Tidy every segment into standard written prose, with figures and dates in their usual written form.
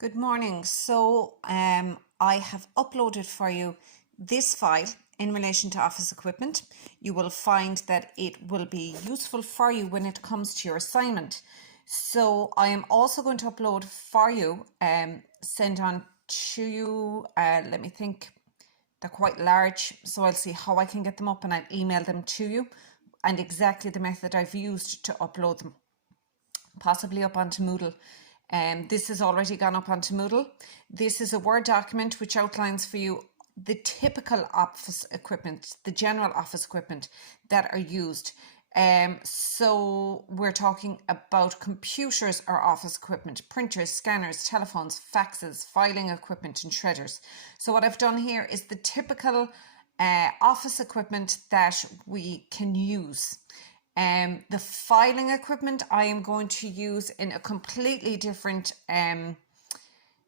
Good morning. I have uploaded for you this file in relation to office equipment. You will find that it will be useful for you when it comes to your assignment. So I am also going to upload for you, send on to you, let me think, they're quite large, so I'll see how I can get them up and I'll email them to you and exactly the method I've used to upload them, possibly up onto Moodle. This has already gone up onto Moodle. This is a Word document which outlines for you the typical office equipment, the general office equipment that are used. So we're talking about computers or office equipment, printers, scanners, telephones, faxes, filing equipment and shredders. So what I've done here is the typical office equipment that we can use. The filing equipment I am going to use in a completely different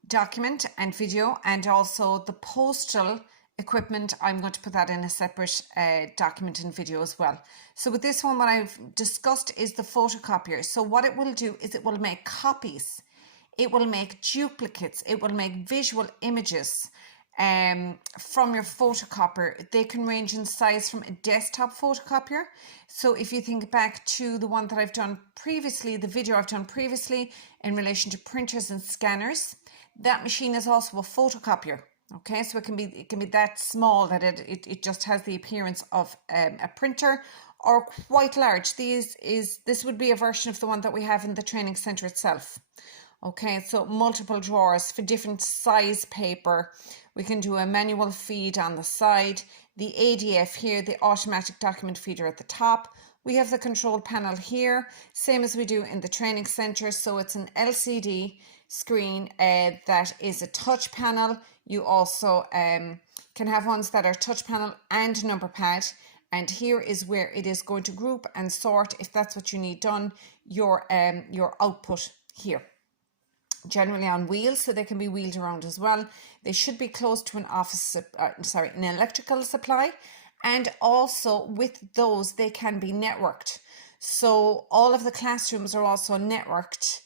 document and video, and also the postal equipment, I'm going to put that in a separate document and video as well. So with this one, what I've discussed is the photocopier. So what it will do is it will make copies, it will make duplicates, it will make visual images from your photocopier. They can range in size from a desktop photocopier. So if you think back to the one that I've done previously, the video I've done previously in relation to printers and scanners, that machine is also a photocopier. Okay, so it can be that small that it just has the appearance of a printer, or quite large. This would be a version of the one that we have in the training center itself. Okay, so multiple drawers for different size paper. We can do a manual feed on the side, the ADF here, the automatic document feeder at the top. We have the control panel here, same as we do in the training center. So it's an LCD screen that is a touch panel. You also can have ones that are touch panel and number pad. And here is where it is going to group and sort, if that's what you need done, your output here. Generally on wheels, so they can be wheeled around as well. They should be close to an electrical supply, and also with those they can be networked. So all of the classrooms are also networked.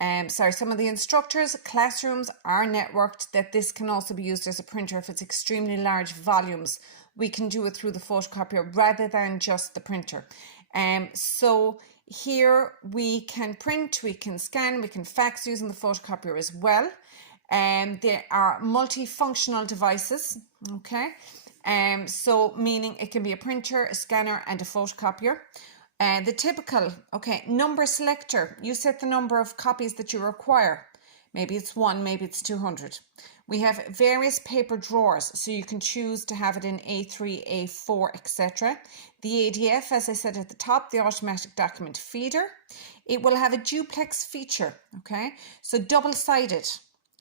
Some of the instructors' classrooms are networked, that this can also be used as a printer if it's extremely large volumes. We can do it through the photocopier rather than just the printer. So here we can print, we can scan, we can fax using the photocopier as well. There are multifunctional devices, okay? So meaning it can be a printer, a scanner and a photocopier. The typical, number selector, you set the number of copies that you require. Maybe it's 1, maybe it's 200. We have various paper drawers, so you can choose to have it in A3, A4, etc. The ADF, as I said at the top, the automatic document feeder. It will have a duplex feature, okay? So double-sided.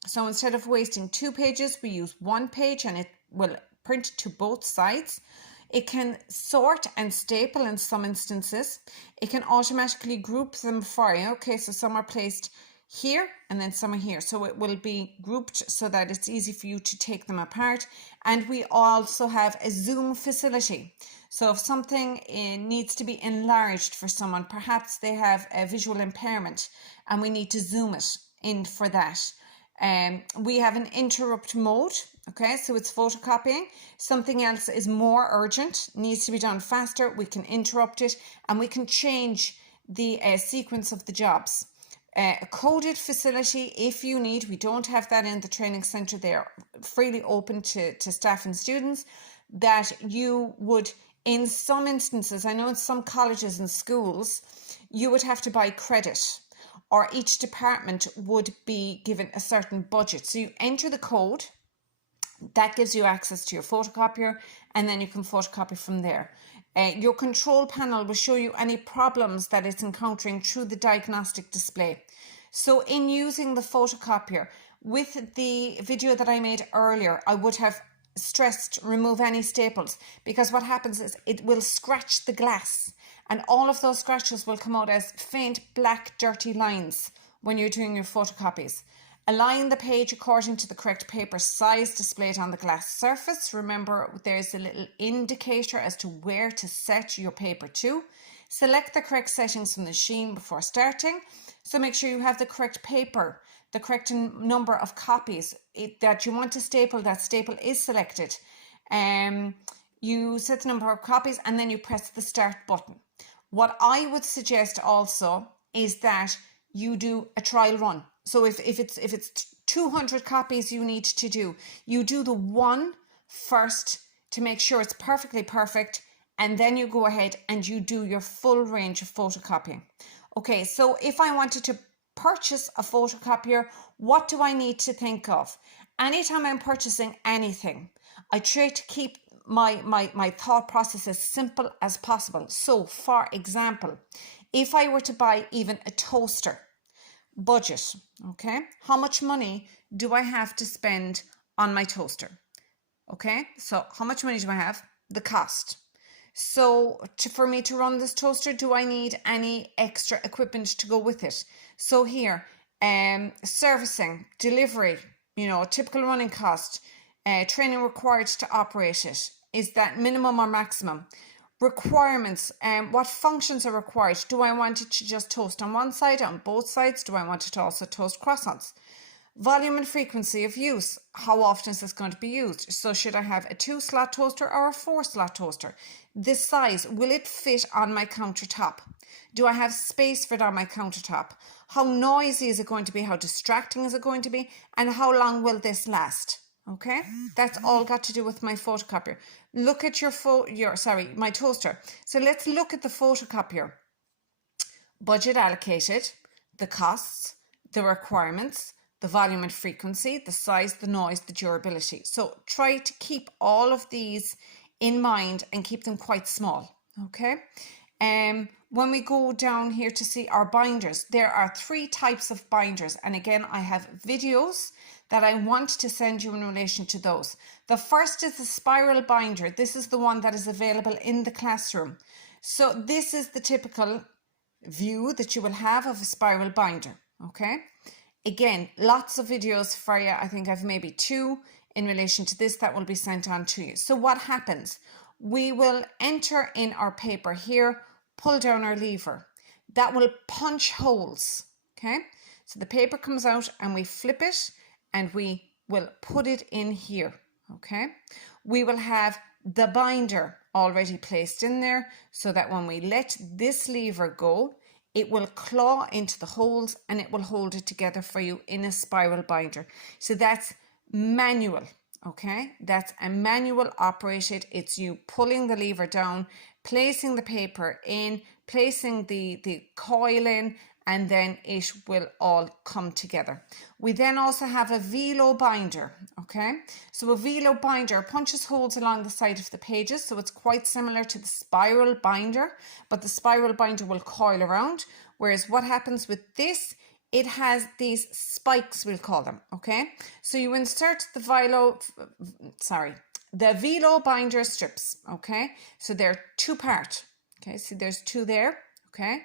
So instead of wasting 2 pages, we use 1 page and it will print to both sides. It can sort and staple in some instances. It can automatically group them for you. Okay, so some are placed here and then some are here, so it will be grouped so that it's easy for you to take them apart. And we also have a zoom facility, so if something needs to be enlarged for someone, perhaps they have a visual impairment and we need to zoom it in for that. We have an interrupt mode, okay, so it's photocopying. Something else is more urgent, needs to be done faster, we can interrupt it and we can change the sequence of the jobs. A coded facility if you need. We don't have that in the training center. They are freely open to staff and students, that you would, in some instances, I know in some colleges and schools, you would have to buy credit, or each department would be given a certain budget. So you enter the code, that gives you access to your photocopier, and then you can photocopy from there. Your control panel will show you any problems that it's encountering through the diagnostic display. So in using the photocopier, with the video that I made earlier, I would have stressed remove any staples, because what happens is it will scratch the glass and all of those scratches will come out as faint black dirty lines when you're doing your photocopies. Align the page according to the correct paper size displayed on the glass surface. Remember, there's a little indicator as to where to set your paper to. Select the correct settings from the machine before starting. So make sure you have the correct paper the correct number of copies that you want to staple, that staple is selected. You set the number of copies and then you press the start button. What I would suggest also is that you do a trial run. So if it's 200 copies you need to do, you do the one first to make sure it's perfectly perfect, and then you go ahead and you do your full range of photocopying. Okay, so if I wanted to purchase a photocopier, what do I need to think of? Anytime I'm purchasing anything, I try to keep my thought process as simple as possible. So for example, if I were to buy even a toaster, budget, okay, how much money do I have to spend on my toaster? Okay, so how much money do I have? The cost. So for me to run this toaster, do I need any extra equipment to go with it? So here, servicing, delivery, typical running cost, training required to operate it. Is that minimum or maximum? Requirements, what functions are required? Do I want it to just toast on one side, on both sides? Do I want it to also toast croissants? Volume and frequency of use. How often is this going to be used? So should I have a 2-slot toaster or a 4-slot toaster? The size, will it fit on my countertop? Do I have space for it on my countertop? How noisy is it going to be? How distracting is it going to be? And how long will this last? Okay, that's all got to do with my photocopier. Look at my toaster. So let's look at the photocopier. Budget allocated, the costs, the requirements, the volume and frequency, the size, the noise, the durability. So try to keep all of these in mind and keep them quite small. Okay. When we go down here to see our binders, there are 3 types of binders. And again, I have videos that I want to send you in relation to those. The first is the spiral binder. This is the one that is available in the classroom. So this is the typical view that you will have of a spiral binder. Okay. Again, lots of videos for you. I think I've maybe 2 in relation to this that will be sent on to you. So what happens? We will enter in our paper here, pull down our lever. That will punch holes. Okay. So the paper comes out and we flip it and we will put it in here. Okay. We will have the binder already placed in there so that when we let this lever go, it will claw into the holes and it will hold it together for you in a spiral binder. So that's manual, okay? That's a manual operated. It's you pulling the lever down, placing the paper in, placing the coil in, and then it will all come together. We then also have a velo binder, okay? So a velo binder punches holes along the side of the pages, so it's quite similar to the spiral binder, but the spiral binder will coil around, whereas what happens with this, it has these spikes, we'll call them, okay? So you insert the velo binder strips, okay? So they're 2-part, okay? See, there's 2 there, okay?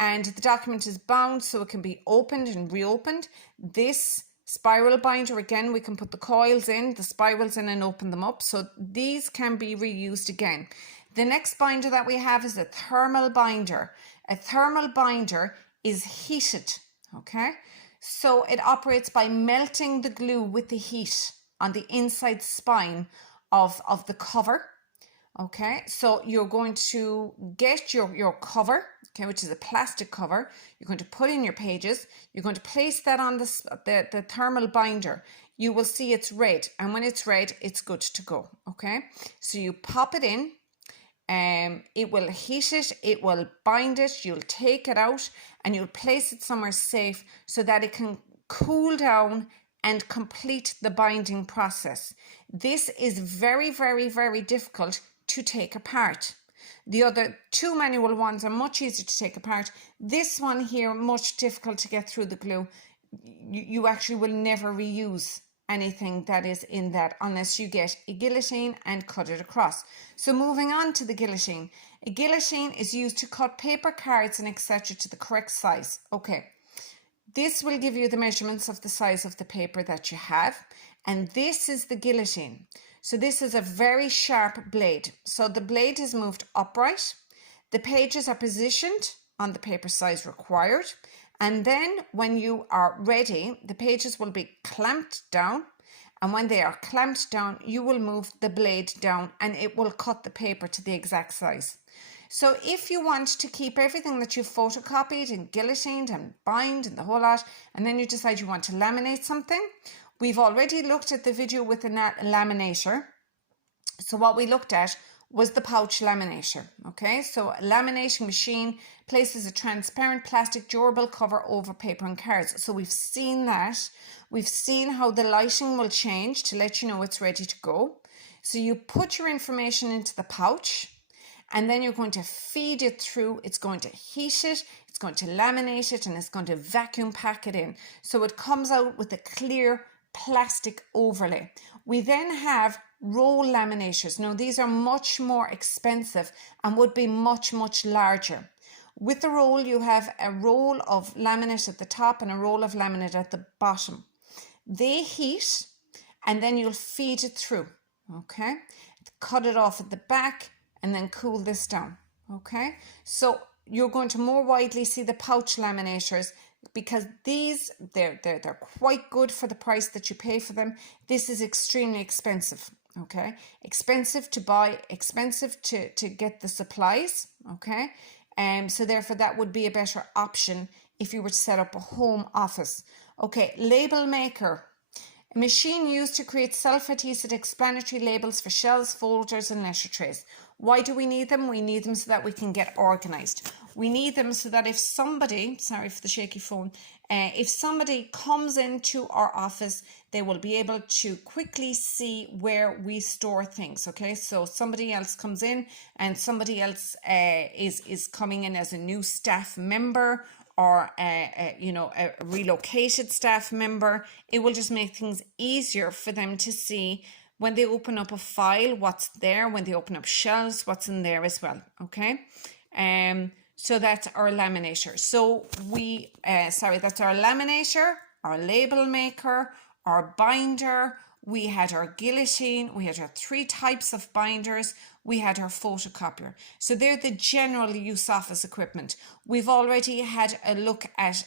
And the document is bound so it can be opened and reopened. This spiral binder, again, we can put the coils in, the spirals in and open them up. So these can be reused again. The next binder that we have is a thermal binder. A thermal binder is heated, okay? So it operates by melting the glue with the heat on the inside spine of the cover. Okay, so you're going to get your cover, okay, which is a plastic cover. You're going to put in your pages. You're going to place that on the thermal binder. You will see it's red, and when it's red, it's good to go. Okay, so you pop it in, it will heat it, it will bind it. You'll take it out, and you'll place it somewhere safe so that it can cool down and complete the binding process. This is very, very, very difficult to take apart. The other 2 manual ones are much easier to take apart. This one here, much difficult to get through the glue. You actually will never reuse anything that is in that unless you get a guillotine and cut it across. So moving on to the guillotine. A guillotine is used to cut paper, cards and etc. to the correct size. Okay, this will give you the measurements of the size of the paper that you have, and this is the guillotine. So this is a very sharp blade. So the blade is moved upright. The pages are positioned on the paper size required, And then when you are ready, the pages will be clamped down. And when they are clamped down, you will move the blade down and it will cut the paper to the exact size. So if you want to keep everything that you've photocopied and guillotined and bind and the whole lot, and then you decide you want to laminate something, we've already looked at the video with the laminator. So what we looked at was the pouch laminator. Okay, so a laminating machine places a transparent plastic durable cover over paper and cards. So we've seen that. We've seen how the lighting will change to let you know it's ready to go. So you put your information into the pouch and then you're going to feed it through. It's going to heat it, it's going to laminate it, and it's going to vacuum pack it in. So it comes out with a clear plastic overlay. We then have roll laminators. Now these are much more expensive and would be much larger. With the roll, you have a roll of laminate at the top and a roll of laminate at the bottom. They heat and then you'll feed it through. Okay, cut it off at the back and then cool this down. Okay, so you're going to more widely see the pouch laminators because these they're quite good for the price that you pay for them. This is extremely expensive. Okay, expensive to buy, expensive to get the supplies. Okay, so therefore that would be a better option if you were to set up a home office. Okay, label maker. A machine used to create self-adhesive explanatory labels for shelves, folders and letter trays. Why do we need them? We need them so that we can get organized. We need them so that if somebody, sorry for the shaky phone, if somebody comes into our office, they will be able to quickly see where we store things. Okay, so somebody else comes in and somebody else is coming in as a new staff member or a relocated staff member. It will just make things easier for them to see when they open up a file what's there, when they open up shelves what's in there as well. Okay, so that's our laminator. So that's our laminator, our label maker, our binder. We had our guillotine, we had our 3 types of binders, we had our photocopier. So they're the general use office equipment. We've already had a look at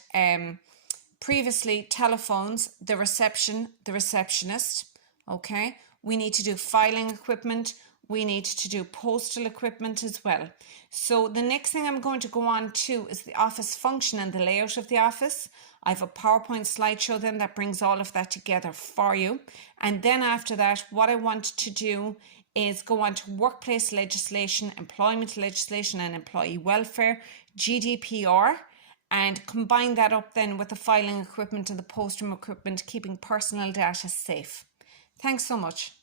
previously telephones, the reception, the receptionist. Okay, we need to do filing equipment. We need to do postal equipment as well. So the next thing I'm going to go on to is the office function and the layout of the office. I have a PowerPoint slideshow then that brings all of that together for you. And then after that, what I want to do is go on to workplace legislation, employment legislation and employee welfare, GDPR, and combine that up then with the filing equipment and the postroom equipment, keeping personal data safe. Thanks so much.